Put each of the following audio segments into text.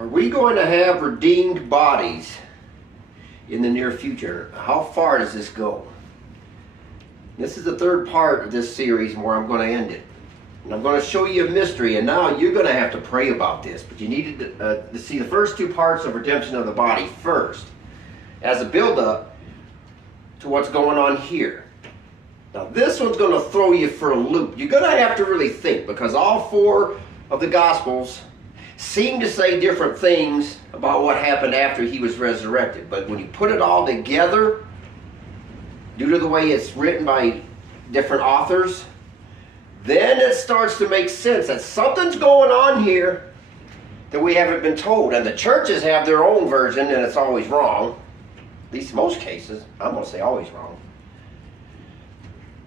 Are we going to have redeemed bodies in the near future? How far does this go? This is the third part of this series where I'm going to end it. And I'm going to show you a mystery, and now you're going to have to pray about this. But you needed to see the first two parts of redemption of the body first, as a build-up to what's going on here. Now this one's going to throw you for a loop. You're going to have to really think, because all four of the Gospels seem to say different things about what happened after he was resurrected. But when you put it all together, due to the way it's written by different authors, then it starts to make sense that something's going on here that we haven't been told. And the churches have their own version, and it's always wrong. At least in most cases. I'm going to say always wrong.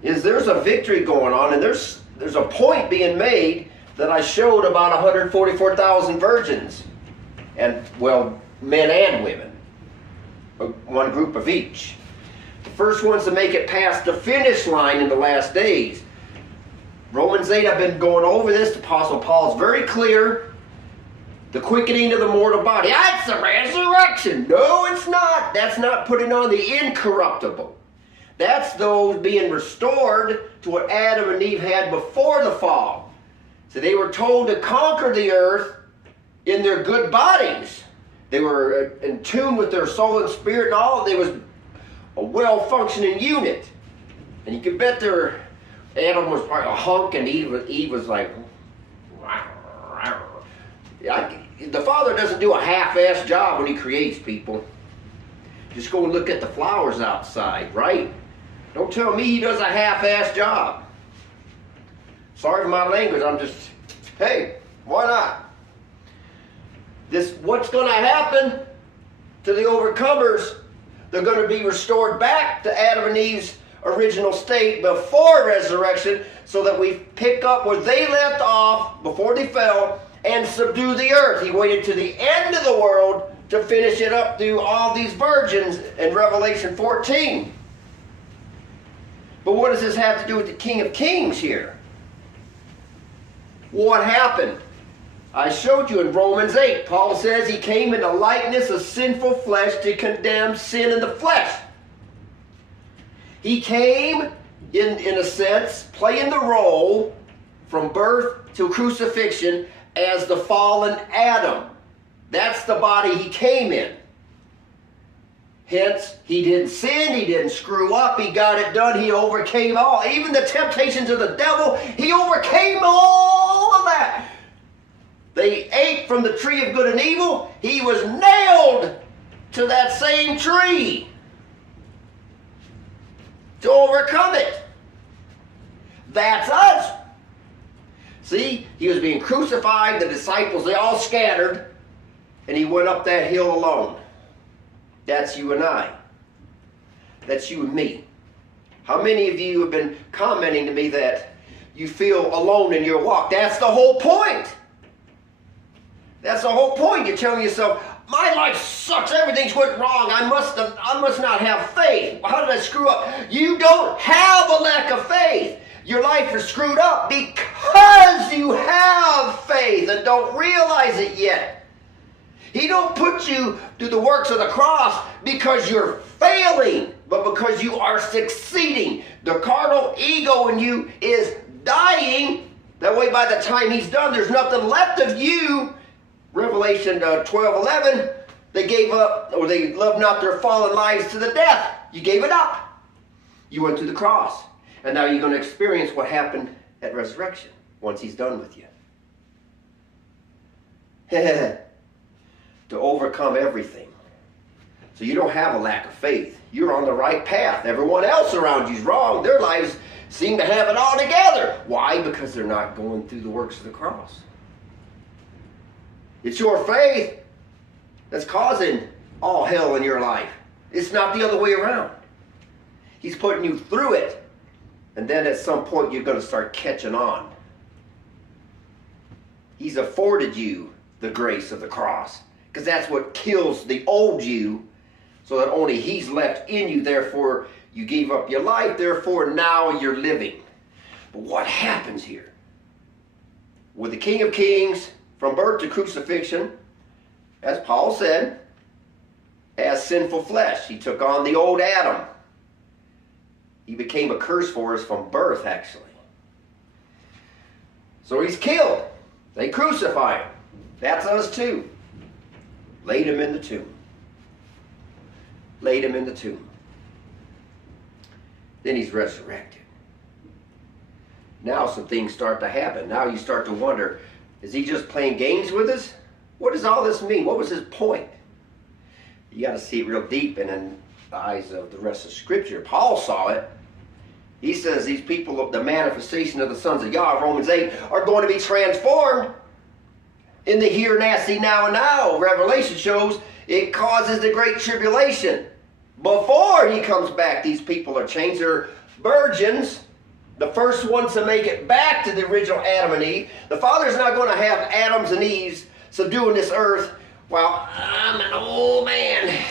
There's a victory going on, and there's a point being made that I showed about 144,000 virgins, and, well, men and women, one group of each. The first ones to make it past the finish line in the last days. Romans 8, I've been going over this. The Apostle Paul's very clear. The quickening of the mortal body. That's the resurrection. No, it's not. That's not putting on the incorruptible. That's those being restored to what Adam and Eve had before the fall. So they were told to conquer the earth in their good bodies. They were in tune with their soul and spirit and all. They was a well-functioning unit. And you can bet Adam was probably a hunk, and Eve was like, the Father doesn't do a half-assed job when he creates people. Just go and look at the flowers outside, right? Don't tell me he does a half-assed job. Sorry for my language, I'm just, hey, why not? What's going to happen to the overcomers? They're going to be restored back to Adam and Eve's original state before resurrection, so that we pick up where they left off before they fell and subdue the earth. He waited to the end of the world to finish it up through all these virgins in Revelation 14. But what does this have to do with the King of Kings here? What happened? I showed you in Romans 8. Paul says he came in the likeness of sinful flesh to condemn sin in the flesh. He came, in a sense, playing the role from birth to crucifixion as the fallen Adam. That's the body he came in. Hence, he didn't sin, he didn't screw up, he got it done, he overcame all. Even the temptations of the devil, he overcame all of that. They ate from the tree of good and evil. He was nailed to that same tree to overcome it. That's us. See, he was being crucified, the disciples, they all scattered, and he went up that hill alone. That's you and I. That's you and me. How many of you have been commenting to me that you feel alone in your walk? That's the whole point. That's the whole point. You're telling yourself, my life sucks, everything's went wrong, I must not have faith. How did I screw up? You don't have a lack of faith. Your life is screwed up because you have faith and don't realize it yet. He don't put you through the works of the cross because you're failing, but because you are succeeding. The carnal ego in you is dying. That way by the time he's done, there's nothing left of you. Revelation 12:11, they gave up, or they loved not their fallen lives to the death. You gave it up. You went through the cross. And now you're going to experience what happened at resurrection once he's done with you. To overcome everything. So you don't have a lack of faith. You're on the right path. Everyone else around you is wrong. Their lives seem to have it all together. Why? Because they're not going through the works of the cross. It's your faith that's causing all hell in your life. It's not the other way around. He's putting you through it. And then at some point you're going to start catching on. He's afforded you the grace of the cross. Because that's what kills the old you, so that only he's left in you. Therefore, you gave up your life. Therefore, now you're living. But what happens here? With the King of Kings, from birth to crucifixion, as Paul said, as sinful flesh. He took on the old Adam. He became a curse for us from birth, actually. So he's killed. They crucify him. That's us too. Laid him in the tomb. Laid him in the tomb. Then he's resurrected. Now some things start to happen. Now you start to wonder, is he just playing games with us? What does all this mean? What was his point? You got to see it real deep and in the eyes of the rest of Scripture. Paul saw it. He says these people of the manifestation of the sons of Yah, Romans 8, are going to be transformed in the here, nasty, now and now. Revelation shows it causes the great tribulation. Before he comes back, these people are changed. They're virgins, the first ones to make it back to the original Adam and Eve. The Father's not going to have Adams and Eves subduing this earth while I'm an old man.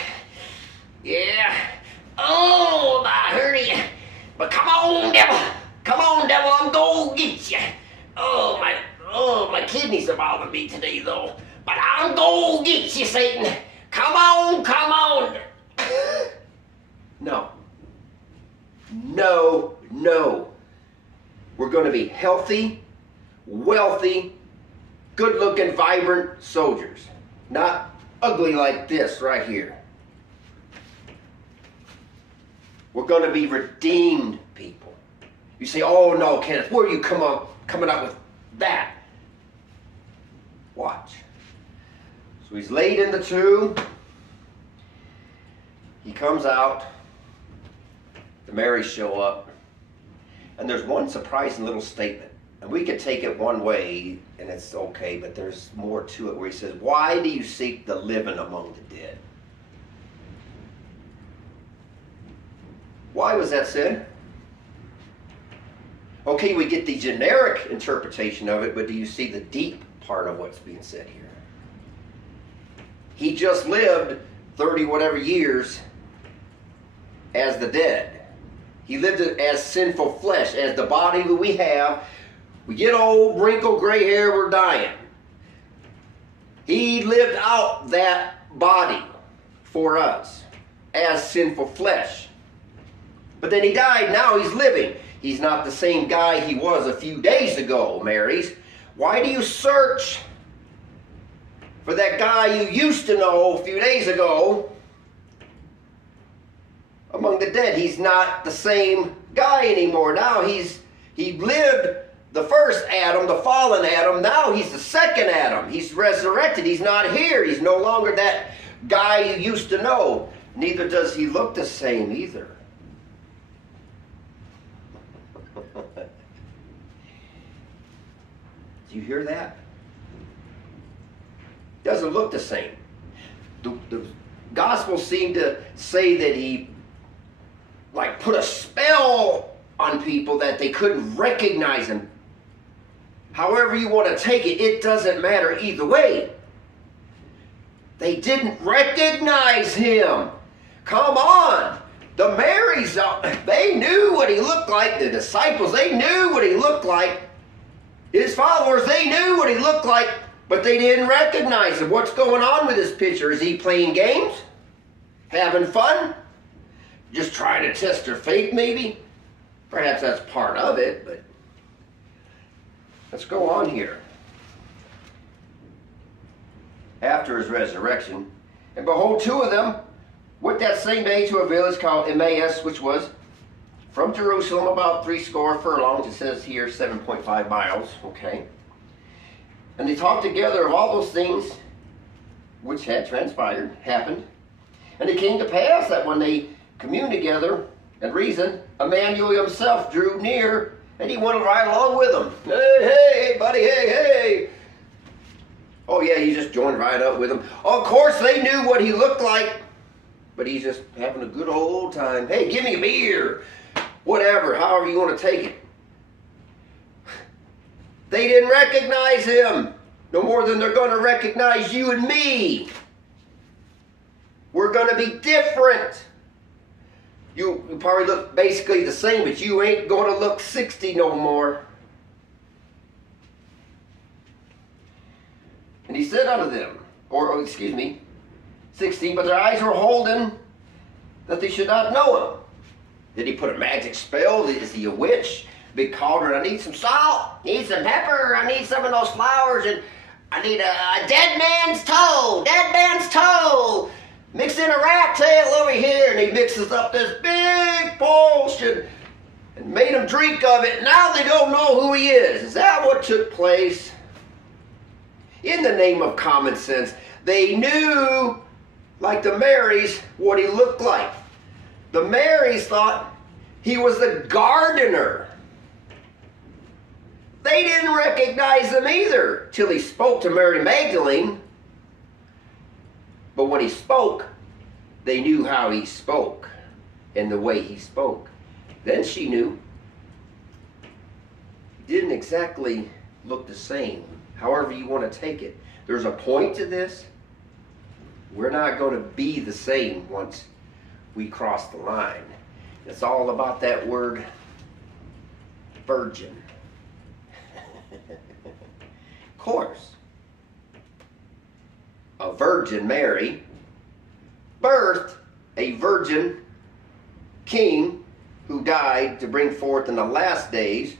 Yeah. Oh, my hernia. But come on, devil. Come on, devil. I'm going to get you. Oh, my kidneys are bothering me today, though. But I'm going to get you, Satan. Come on, come on. No. No, no. We're going to be healthy, wealthy, good-looking, vibrant soldiers. Not ugly like this right here. We're going to be redeemed people. You say, oh no, Kenneth, where are you coming up with that? Watch. So he's laid in the tomb. He comes out. The Marys show up. And there's one surprising little statement. And we could take it one way, and it's okay, but there's more to it where he says, why do you seek the living among the dead? Why was that said? Okay, we get the generic interpretation of it, but do you see the deep part of what's being said here? He just lived 30 whatever years as the dead. He lived it as sinful flesh, as the body that we have. We get old, wrinkled, gray hair, we're dying. He lived out that body for us as sinful flesh. But then he died, now he's living. He's not the same guy he was a few days ago, Marys. Why do you search for that guy you used to know a few days ago among the dead? He's not the same guy anymore. Now he lived the first Adam, the fallen Adam. Now he's the second Adam. He's resurrected. He's not here. He's no longer that guy you used to know. Neither does he look the same either. Do you hear that? Doesn't look the same. The Gospels seem to say that he put a spell on people that they couldn't recognize him. However you want to take it, it doesn't matter either way. They didn't recognize him. Come on. The Marys, they knew what he looked like. The disciples, they knew what he looked like. His followers, they knew what he looked like, but they didn't recognize him. What's going on with this picture? Is he playing games? Having fun? Just trying to test their faith, maybe? Perhaps that's part of it, but let's go on here. After his resurrection, and behold, two of them went that same day to a village called Emmaus, which was from Jerusalem about 60 furlongs. It says here 7.5 miles, okay? And they talked together of all those things which had transpired, happened. And it came to pass that when they communed together and reasoned, Emmanuel himself drew near, and he went right along with them. Hey, buddy, hey. Oh yeah, he just joined right up with them. Of course, they knew what he looked like, but he's just having a good old time. Hey, give me a beer. Whatever, however you want to take it. They didn't recognize him, no more than they're going to recognize you and me. We're going to be different. You probably look basically the same, but you ain't going to look 60 no more. And he said unto them, or excuse me, 16, but their eyes were holden that they should not know him. Did he put a magic spell? Is he a witch? Big cauldron, I need some salt, need some pepper, I need some of those flowers, and I need a dead man's toe. Mix in a rat tail over here, and he mixes up this big potion and made them drink of it. Now they don't know who he is. Is that what took place? In the name of common sense, they knew, like the Marys, what he looked like. The Marys thought he was the gardener. They didn't recognize him either till he spoke to Mary Magdalene. But when he spoke, they knew how he spoke and the way he spoke. Then she knew. He didn't exactly look the same, however you want to take it. There's a point to this. We're not going to be the same once we cross the line. It's all about that word virgin. Of course, a virgin Mary birthed a virgin king who died to bring forth in the last days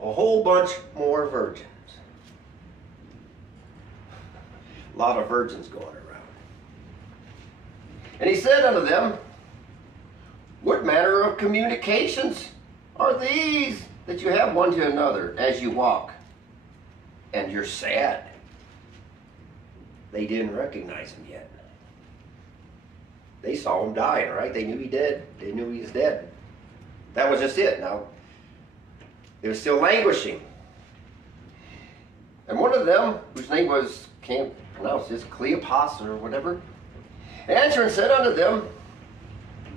a whole bunch more virgins. A lot of virgins going around. And he said unto them, what manner of communications are these that you have one to another as you walk? And you're sad. They didn't recognize him yet. They saw him dying, right? They knew he dead. They knew he was dead. That was just it. Now, they were still languishing. And one of them, whose name was, can't pronounce this, Cleopas or whatever, answered and said unto them,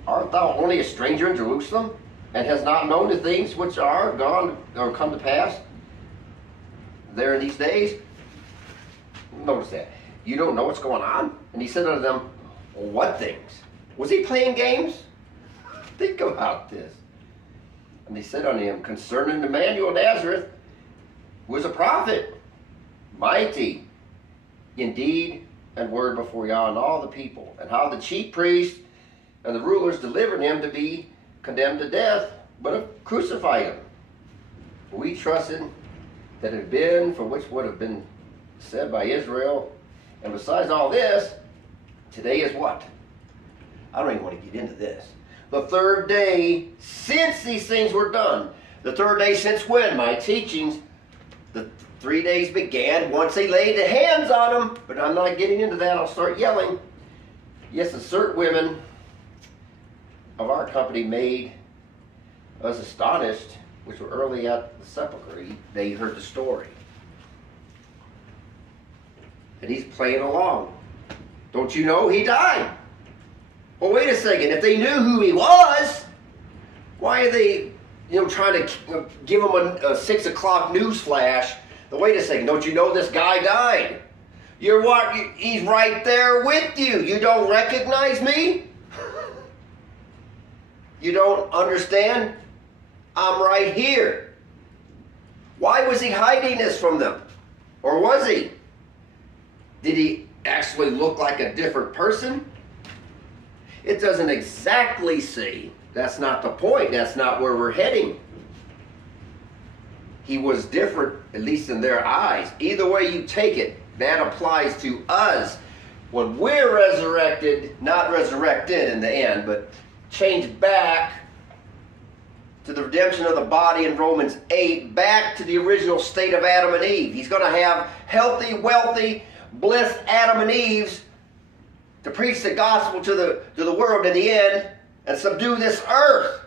art thou only a stranger in Jerusalem, and hast not known the things which are gone or come to pass there in these days? Notice that. You don't know what's going on? And he said unto them, what things? Was he playing games? Think about this. And they said unto him, concerning Emmanuel of Nazareth, who was a prophet, mighty in deed and word before Yah and all the people, and how the chief priests and the rulers delivered him to be condemned to death, but have crucified him. We trusted that it had been for which would have been said by Israel. And besides all this, today is what? I don't even want to get into this. The third day since these things were done. The third day since when? My teachings. The 3 days began once they laid the hands on him. But I'm not getting into that. I'll start yelling. Yes, the certain women of our company made us astonished, which were early at the sepulchre. They heard the story. And he's playing along. Don't you know he died? Well, wait a second. If they knew who he was, why are they, trying to give him a 6 o'clock news flash? Wait a second. Don't you know this guy died? You're what? He's right there with you. You don't recognize me? You don't understand? I'm right here. Why was he hiding this from them? Or was he? Did he actually look like a different person? It doesn't exactly say. That's not the point. That's not where we're heading. He was different, at least in their eyes. Either way you take it, that applies to us. When we're resurrected, not resurrected in the end, but changed back to the redemption of the body in Romans 8, back to the original state of Adam and Eve. He's going to have healthy, wealthy, blessed Adam and Eve's to preach the gospel to the world in the end and subdue this earth.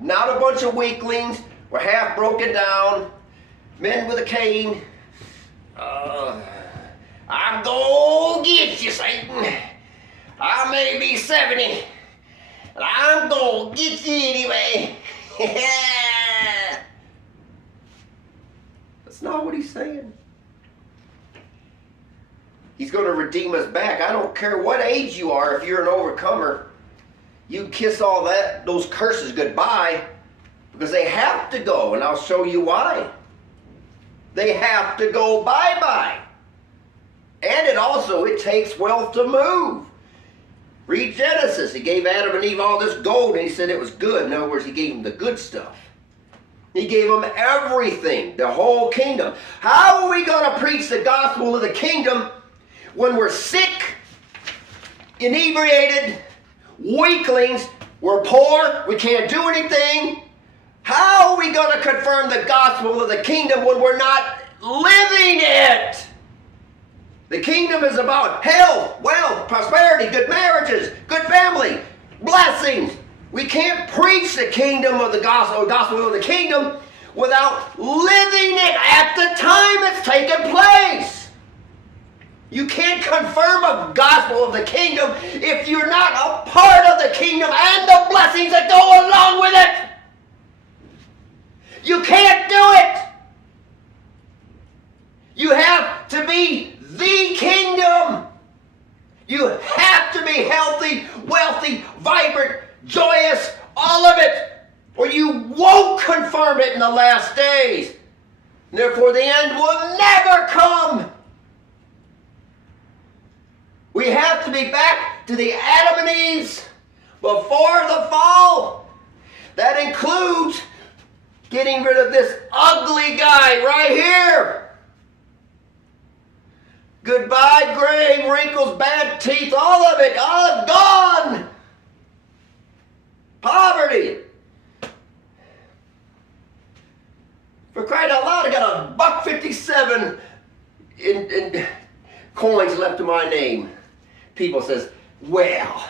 Not a bunch of weaklings. We're half broken down. Men with a cane. I'm gonna get you, Satan. I may be 70, but I'm gonna get you anyway. That's not what he's saying. He's going to redeem us back. I don't care what age you are. If you're an overcomer, you kiss all those curses goodbye, because they have to go, and I'll show you why. They have to go bye-bye. And it did also. It takes wealth to move. Read Genesis. He gave Adam and Eve all this gold, and he said it was good. In other words, he gave them the good stuff. He gave them everything, the whole kingdom. How are we going to preach the gospel of the kingdom when we're sick, inebriated, weaklings, we're poor, we can't do anything? How are we going to confirm the gospel of the kingdom when we're not living it? The kingdom is about health, wealth, prosperity, good marriages, good family, blessings. We can't preach the kingdom of the gospel of the kingdom without living it at the time it's taking place. You can't confirm a gospel of the kingdom if you're not a part of the kingdom and the blessings that go along with it. You can't do it. You have to be the kingdom. You have to be healthy, wealthy, vibrant, joyous, all of it, or you won't confirm it in the last days. Therefore, the end will never come. We have to be back to the Adam and Eve's before the fall. That includes getting rid of this ugly guy right here. Goodbye, gray, wrinkles, bad teeth, all of it, all gone. Poverty. For crying out loud, I got $1.57 in coins left to my name. People says, well,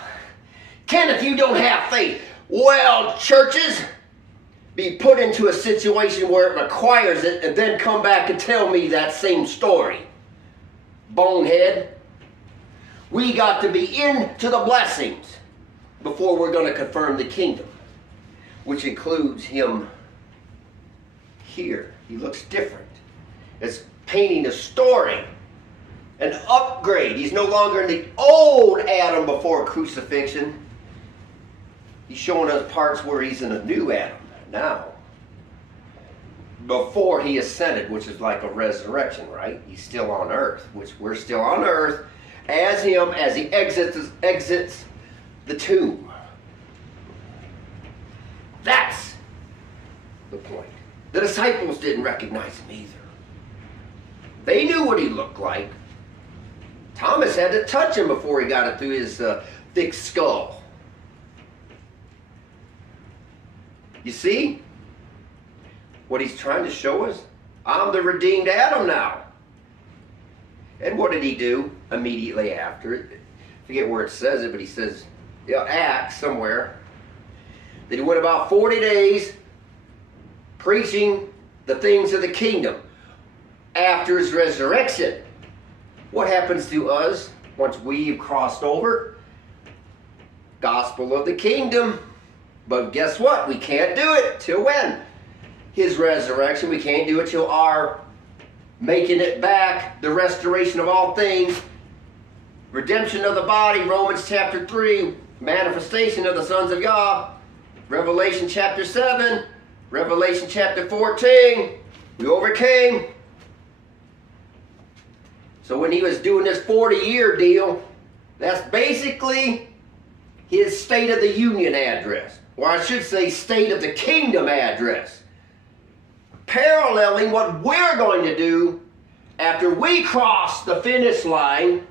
Kenneth, you don't have faith. Well, churches, be put into a situation where it requires it and then come back and tell me that same story. Bonehead. We got to be into the blessings before we're going to confirm the kingdom, which includes him here. He looks different. It's painting a story, an upgrade. He's no longer in the old Adam before crucifixion. He's showing us parts where he's in a new Adam now. Before he ascended, which is like a resurrection, right? He's still on earth, which we're still on earth as him as he exits the tomb. That's the point. The disciples didn't recognize him either. They knew what he looked like. Thomas had to touch him before he got it through his thick skull. You see what he's trying to show us? I'm the redeemed Adam now. And what did he do immediately after it? I forget where it says it, but he says, Acts somewhere, that he went about 40 days preaching the things of the kingdom after his resurrection. What happens to us once we've crossed over? Gospel of the kingdom. But guess what? We can't do it till when? His resurrection. We can't do it till our making it back, the restoration of all things, redemption of the body, Romans chapter 3, manifestation of the sons of God, Revelation chapter 7, Revelation chapter 14, we overcame. So when he was doing this 40-year deal, that's basically his State of the Union address, or I should say State of the Kingdom address, paralleling what we're going to do after we cross the finish line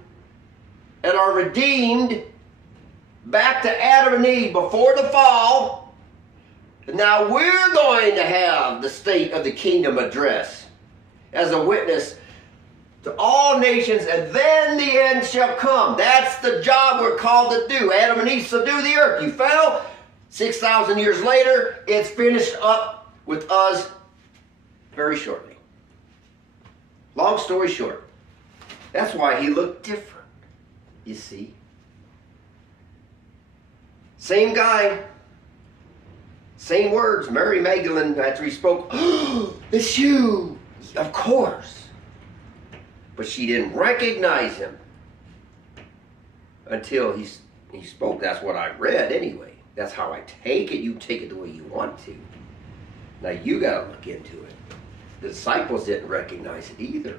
and are redeemed back to Adam and Eve before the fall. And now we're going to have the State of the Kingdom address as a witness to all nations, and then the end shall come. That's the job we're called to do. Adam and Eve subdue the earth. You fell. 6,000 years later, it's finished up with us very shortly. Long story short, that's why he looked different, you see. Same guy, same words. Mary Magdalene, after he spoke, oh, it's you, of course. But she didn't recognize him until he spoke. That's what I read anyway. That's how I take it. You take it the way you want to. Now you got to look into it. The disciples didn't recognize it either.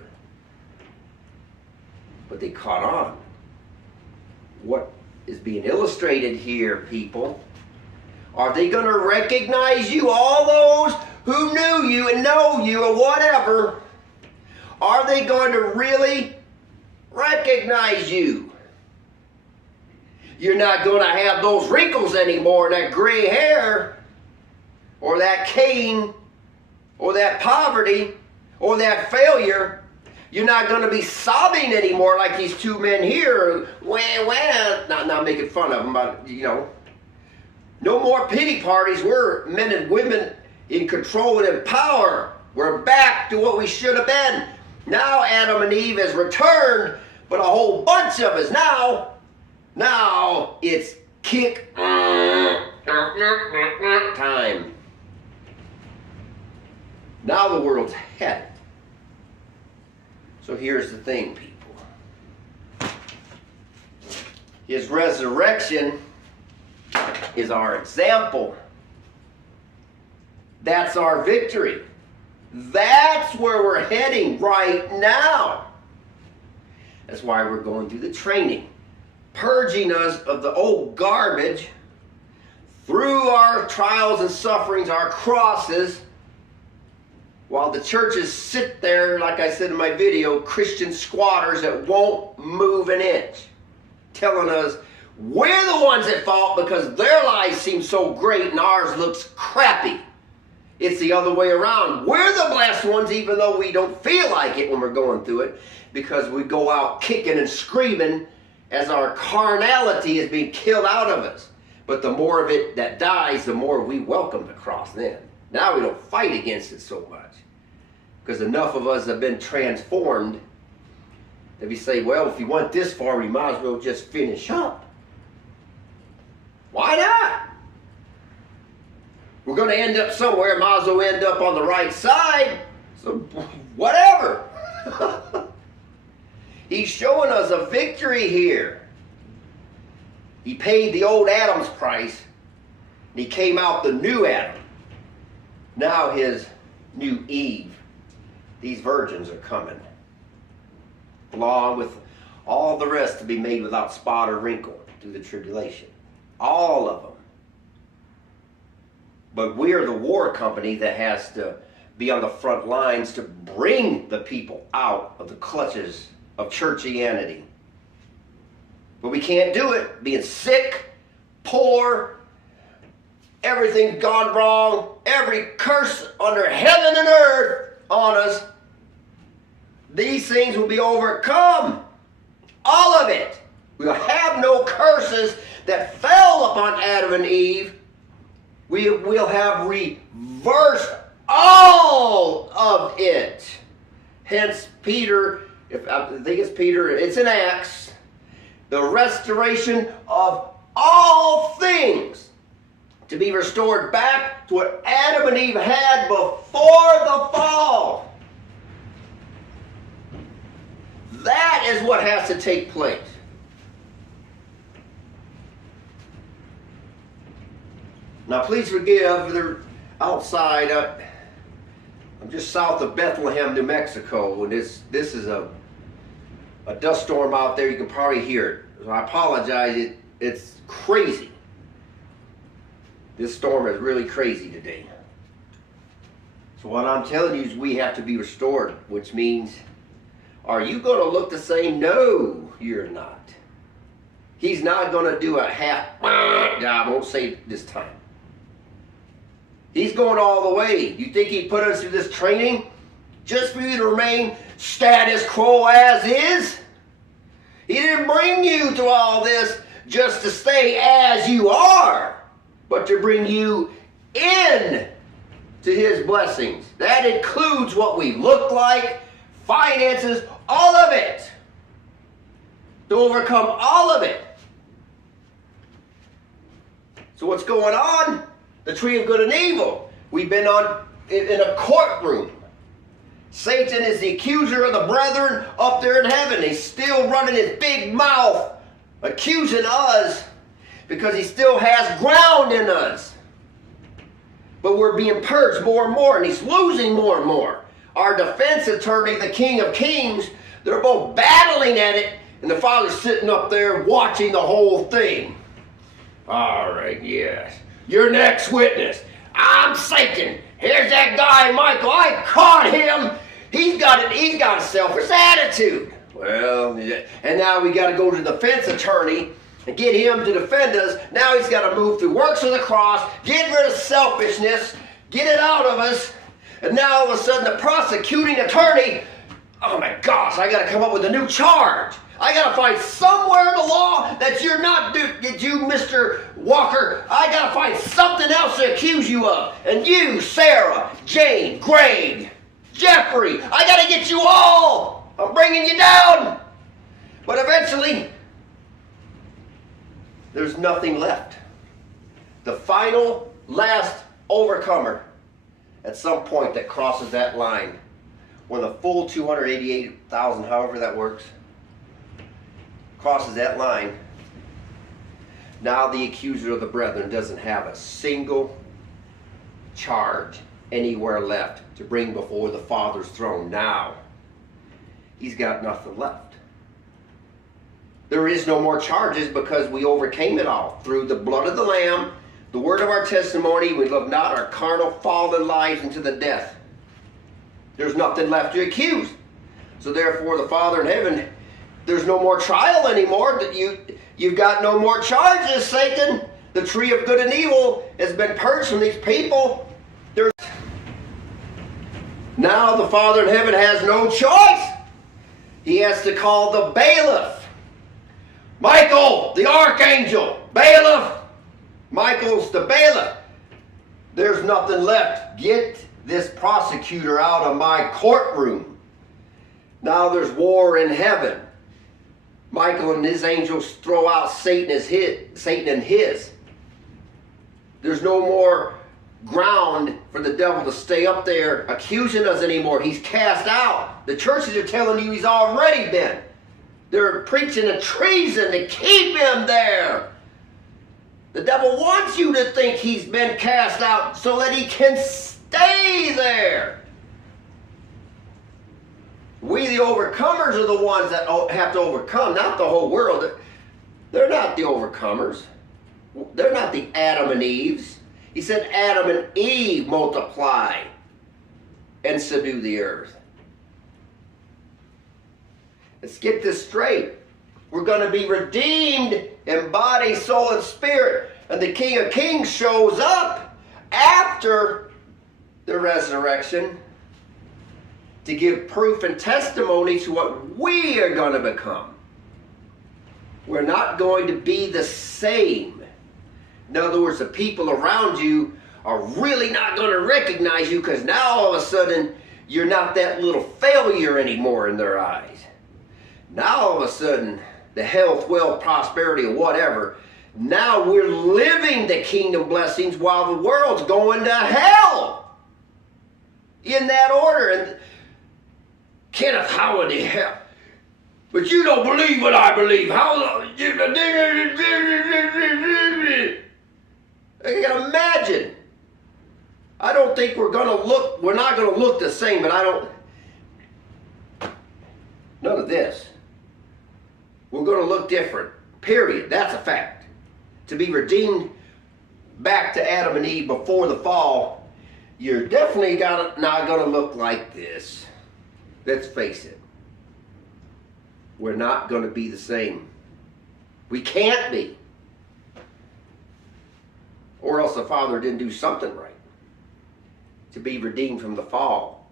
but they caught on. What is being illustrated here, people? Are they going to recognize you? All those who knew you and know you or whatever, are they going to really recognize you? You're not going to have those wrinkles anymore, that gray hair, or that cane, or that poverty, or that failure. You're not going to be sobbing anymore like these two men here. Not making fun of them, but, you know. No more pity parties. We're men and women in control and in power. We're back to what we should have been. Now Adam and Eve has returned, but a whole bunch of us now it's kick time. Now the world's headed. So here's the thing, people. His resurrection is our example. That's our victory. That's where we're heading right now. That's why we're going through the training, purging us of the old garbage through our trials and sufferings, our crosses, while the churches sit there, like I said in my video, Christian squatters that won't move an inch, telling us we're the ones at fault because their lives seem so great and ours looks crappy. It's the other way around. We're the blessed ones even though we don't feel like it when we're going through it, because we go out kicking and screaming as our carnality is being killed out of us. But the more of it that dies, the more we welcome the cross then. Now we don't fight against it so much, because enough of us have been transformed that we say, well, if you went this far, we might as well just finish up. Why not? We're going to end up somewhere, might as well end up on the right side. So whatever. He's showing us a victory here. He paid the old Adam's price, and he came out the new Adam. Now his new Eve. These virgins are coming, along with all the rest to be made without spot or wrinkle through the tribulation. All of them. But we are the war company that has to be on the front lines to bring the people out of the clutches of churchianity. But we can't do it being sick, poor, everything gone wrong, every curse under heaven and earth on us. These things will be overcome. All of it. We'll have no curses that fell upon Adam and Eve. We will have reversed all of it. Hence, Peter, I think it's Peter, it's in Acts, the restoration of all things to be restored back to what Adam and Eve had before the fall. That is what has to take place. Now, please forgive, they're outside. I'm just south of Bethlehem, New Mexico, and this is a dust storm out there. You can probably hear it. So I apologize. It's crazy. This storm is really crazy today. So what I'm telling you is we have to be restored, which means, are you going to look the same? No, you're not. He's not going to do a half job. I won't say it this time. He's going all the way. You think he put us through this training just for you to remain status quo as is? He didn't bring you to all this just to stay as you are, but to bring you in to his blessings. That includes what we look like, finances, all of it. To overcome all of it. So what's going on? The tree of good and evil. We've been in a courtroom. Satan is the accuser of the brethren up there in heaven. He's still running his big mouth, accusing us because he still has ground in us. But we're being purged more and more, and he's losing more and more. Our defense attorney, the King of Kings, They're both battling at it, and the father's sitting up there watching the whole thing. All right, yes. Your next witness. I'm Satan. Here's that guy, Michael. I caught him. He's got a selfish attitude. Well, and now we got to go to the defense attorney and get him to defend us. Now he's got to move through works of the cross, get rid of selfishness, get it out of us. And now all of a sudden the prosecuting attorney, oh my gosh, I got to come up with a new charge. I got to find somewhere in the law that you're not, Mr. Walker, I got to find something else to accuse you of. And you, Sarah, Jane, Greg, Jeffrey, I got to get you all. I'm bringing you down. But eventually, there's nothing left. The final, last overcomer at some point that crosses that line, when the full 288,000, however that works, crosses that line, now the accuser of the brethren doesn't have a single charge anywhere left to bring before the Father's throne. Now, he's got nothing left. There is no more charges because we overcame it all through the blood of the Lamb, the word of our testimony. We love not our carnal fallen lives into the death. There's nothing left to accuse. So therefore the Father in heaven, there's no more trial anymore. You've got no more charges, Satan. The tree of good and evil has been purged from these people. Now the Father in heaven has no choice. He has to call the bailiff. Michael, the archangel. Bailiff. Michael's the bailiff. There's nothing left. Get this prosecutor out of my courtroom. Now there's war in heaven. Michael and his angels throw out Satan and his. There's no more ground for the devil to stay up there accusing us anymore. He's cast out. The churches are telling you he's already been. They're preaching a treason to keep him there. The devil wants you to think he's been cast out so that he can stay there. We, the overcomers, are the ones that have to overcome, not the whole world. They're not the overcomers. They're not the Adam and Eves. He said Adam and Eve multiply and subdue the earth. Let's get this straight. We're going to be redeemed in body, soul, and spirit. And the King of Kings shows up after the resurrection to give proof and testimony to what we are going to become. We're not going to be the same. In other words, the people around you are really not going to recognize you because now all of a sudden you're not that little failure anymore in their eyes. Now all of a sudden, the health, wealth, prosperity, or whatever, now we're living the kingdom blessings while the world's going to hell. In that order. And Kenneth, how in the hell? But you don't believe what I believe. How? I can imagine. I don't think we're not going to look the same, but none of this. We're going to look different. Period. That's a fact. To be redeemed back to Adam and Eve before the fall, you're definitely not going to look like this. Let's face it. We're not going to be the same. We can't be. Or else the Father didn't do something right. To be redeemed from the fall.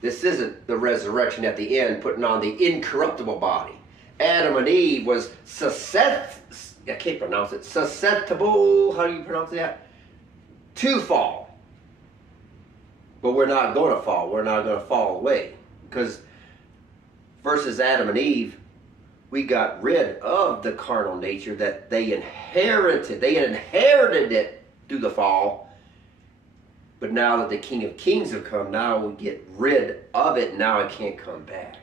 This isn't the resurrection at the end, putting on the incorruptible body. Adam and Eve was susceptible, how do you pronounce that? To fall. But we're not going to fall. We're not going to fall away. Because versus Adam and Eve, we got rid of the carnal nature that they inherited. They inherited it through the fall. But now that the King of Kings have come, now we get rid of it. Now it can't come back.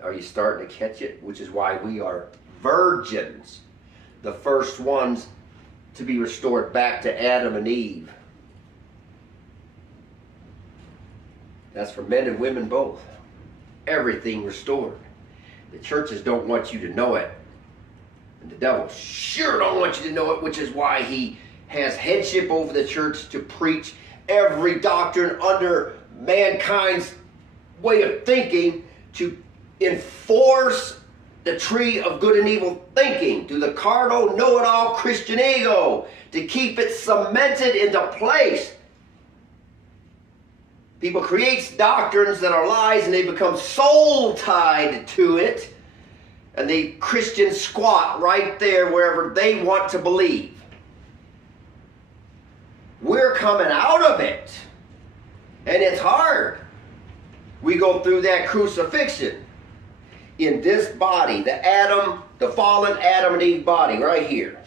Are you starting to catch it? Which is why we are virgins. The first ones to be restored back to Adam and Eve. That's for men and women both. everything restored. The churches don't want you to know it. And the devil sure don't want you to know it, which is why he has headship over the church to preach every doctrine under mankind's way of thinking, to enforce the tree of good and evil thinking, to the carnal, know-it-all Christian ego, to keep it cemented into place. People create doctrines that are lies and they become soul-tied to it, and the Christians squat right there wherever they want to believe. We're coming out of it, and it's hard. We go through that crucifixion in this body, the fallen Adam and Eve body, right here.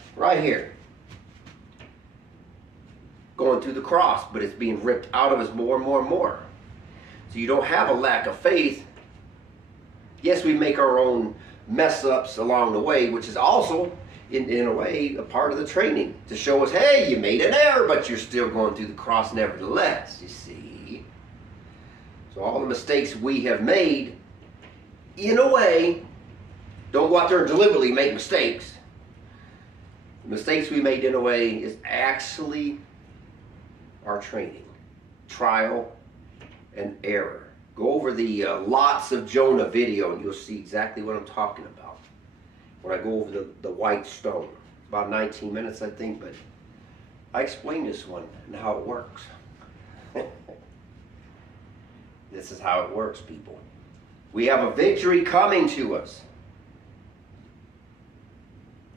Going through the cross, but it's being ripped out of us more and more and more. So you don't have a lack of faith. Yes, we make our own mess ups along the way, which is also, in a way, a part of the training, to show us, hey, you made an error, but you're still going through the cross nevertheless, you see. So all the mistakes we have made, in a way, don't go out there and deliberately make mistakes. The mistakes we made, in a way, is actually our training. Trial and error. Go over the Lots of Jonah video and you'll see exactly what I'm talking about. When I go over the white stone. About 19 minutes, I think, but I explain this one and how it works. This is how it works, people. We have a victory coming to us.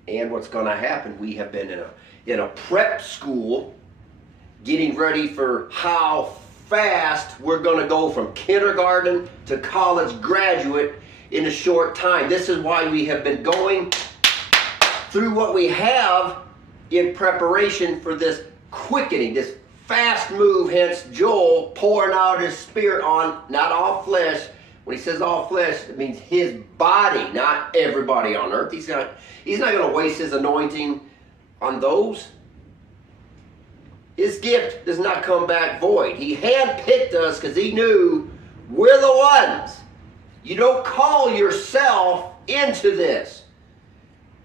And what's going to happen, we have been in a prep school getting ready for how fast we're going to go from kindergarten to college graduate in a short time. This is why we have been going through what we have in preparation for this quickening, this fast move, hence Joel pouring out his spirit on, not all flesh. When he says all flesh, it means his body, not everybody on earth. He's not going to waste his anointing on those. His gift does not come back void. He handpicked us because he knew we're the ones. You don't call yourself into this.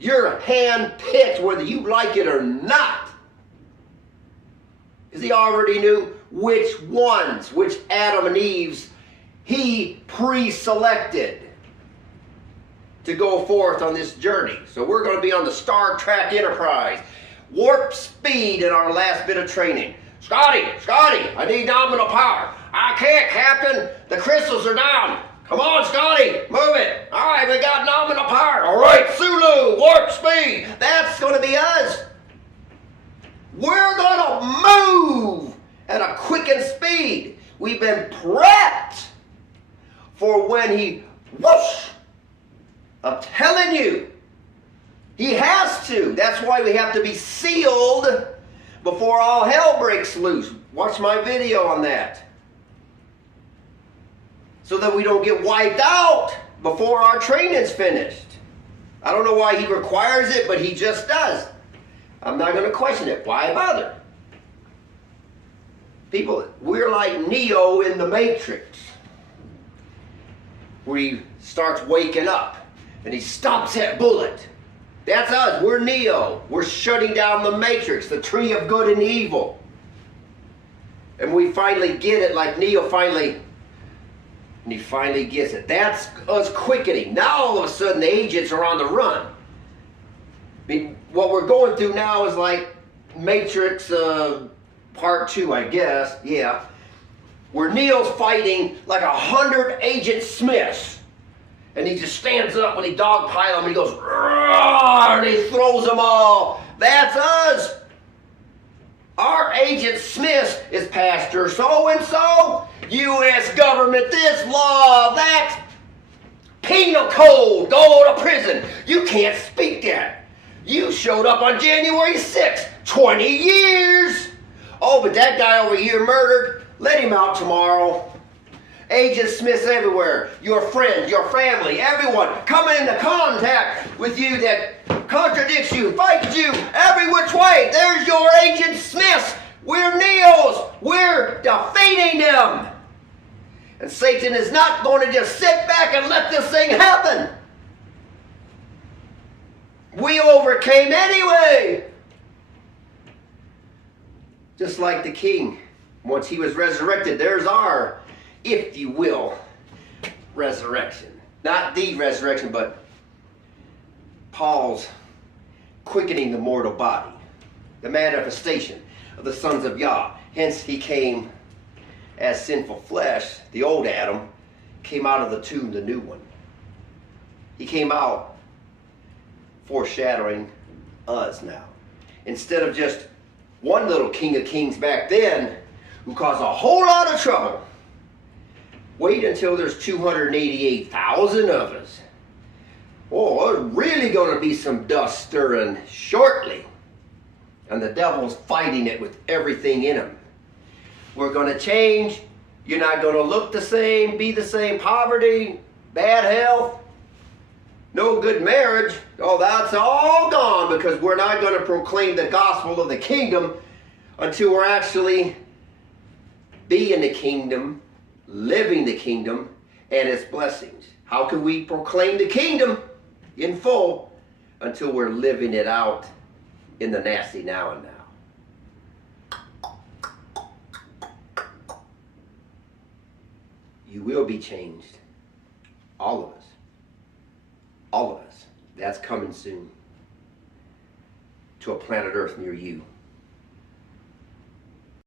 You're handpicked whether you like it or not. Because he already knew which ones, which Adam and Eve's, he pre-selected to go forth on this journey. So we're going to be on the Star Trek Enterprise. Warp speed in our last bit of training. Scotty, I need nominal power. I can't, Captain. The crystals are down. Come on, Scotty, move it. All right, we got nominal power. All right, Sulu, warp speed. That's going to be us. We're going to move at a quickened speed. We've been prepped for when he whoosh. I'm telling you. He has to. That's why we have to be sealed before all hell breaks loose. Watch my video on that. So that we don't get wiped out before our training's finished. I don't know why he requires it, but he just does. I'm not going to question it. Why bother? People, we're like Neo in the Matrix. Where he starts waking up and he stops that bullet. That's us. We're Neo. We're shutting down the Matrix, the tree of good and evil. And we finally get it like Neo finally, and he finally gets it. That's us quickening. Now all of a sudden the agents are on the run. I mean, what we're going through now is like Matrix Part 2, I guess. Yeah. Where Neo's fighting like 100 Agent Smiths. And he just stands up when he dogpile them and he goes, and he throws them all. That's us. Our Agent Smith is Pastor so-and-so, U.S. government, this law, that, penal code, go to prison. You can't speak that. You showed up on January 6th, 20 years. Oh, but that guy over here murdered. Let him out tomorrow. Agent Smiths everywhere. Your friends, your family, everyone coming into contact with you that contradicts you, fights you every which way. There's your Agent Smiths. We're Neos. We're defeating them. And Satan is not going to just sit back and let this thing happen. We overcame anyway. Just like the king, once he was resurrected, there's our, if you will, resurrection. Not the resurrection, but Paul's quickening the mortal body. The manifestation of the sons of Yah. Hence he came as sinful flesh. The old Adam came out of the tomb, the new one. He came out foreshadowing us now. Instead of just one little king of kings back then who caused a whole lot of trouble. Wait until there's 288,000 of us. Oh, there's really going to be some dust stirring shortly. And the devil's fighting it with everything in him. We're going to change. You're not going to look the same, be the same. Poverty, bad health, no good marriage. Oh, that's all gone because we're not going to proclaim the gospel of the kingdom until we're actually being the kingdom, living the kingdom and its blessings. How can we proclaim the kingdom in full until we're living it out in the nasty now and now? You will be changed. All of us. All of us. That's coming soon to a planet Earth near you.